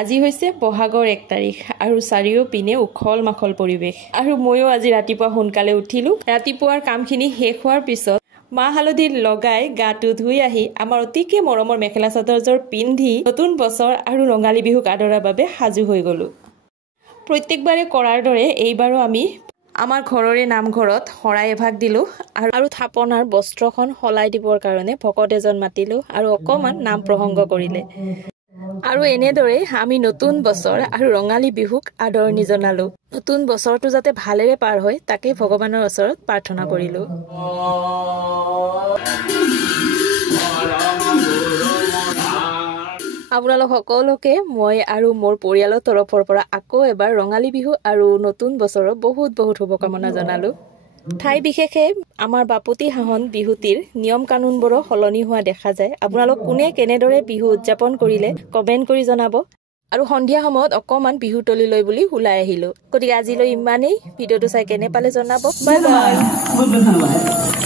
আজি হৈছে বহাগৰ 1 তাৰিখ আৰু চাৰিওপিনে উখল মাখল পৰিৱেশ আৰু ময়ো আজি ৰাতিপুৱা সোনকালে উঠিলো ৰাতিপুৱাৰ কামখিনি শেষ হোৱাৰ পিছত মাহ হালধি লগাই গাটো ধুই আহি আমাৰ অতিকে মৰমৰ মেখেলা চাদৰযোৰ পিন্ধি নতুন বছৰ আৰু ৰঙালী বিহুক আদৰাৰ বাবে সাজু হৈ গলো প্ৰত্যেকবাৰে কৰাৰ দৰে এইবাৰো আমি আমাৰ ঘৰৰে নামঘৰত শৰাই এভাগ দিলো আৰু থাপনাৰ বস্ত্ৰখন সলাই দিবৰ কাৰণে ভকত এজন মাতিলো আৰু অকমান নাম প্ৰসংগ কৰিলে আৰু এনেদৰে আমি নতুন বছৰ আৰু ৰঙালী বিহুক আদৰণি জনালো নতুন বছৰটো যাতে ভালেৰে পাৰ হয় তাকে ভগৱানৰ ওচৰত প্ৰাৰ্থনা কৰিলো আপোনালোক সকলোকে মই আৰু মোৰ পৰিয়ালৰ তৰফৰ পৰা আকৌ এবাৰ ৰঙালী বিহু আৰু নতুন বছৰৰ বহুত বহুত শুভকামনা জনালো ঠাই বিশেষে আমাৰ বাপুতি হাহন বিহুটিৰ নিয়ম কানুনবোৰো সলনি হোৱা দেখা যায় আপোনালোক কোনে কেনেদৰে বিহু উদযাপন কৰিলে কমেন্ট কৰি জনাব আৰু সন্ধিয়া সময়ত অকমান বিহু তলিলৈ বুলি ওলাই আহিলো গতিকে আজিলৈ ইমানেই ভিডিঅটো চাই কেনে পালে জনাব বাই বাই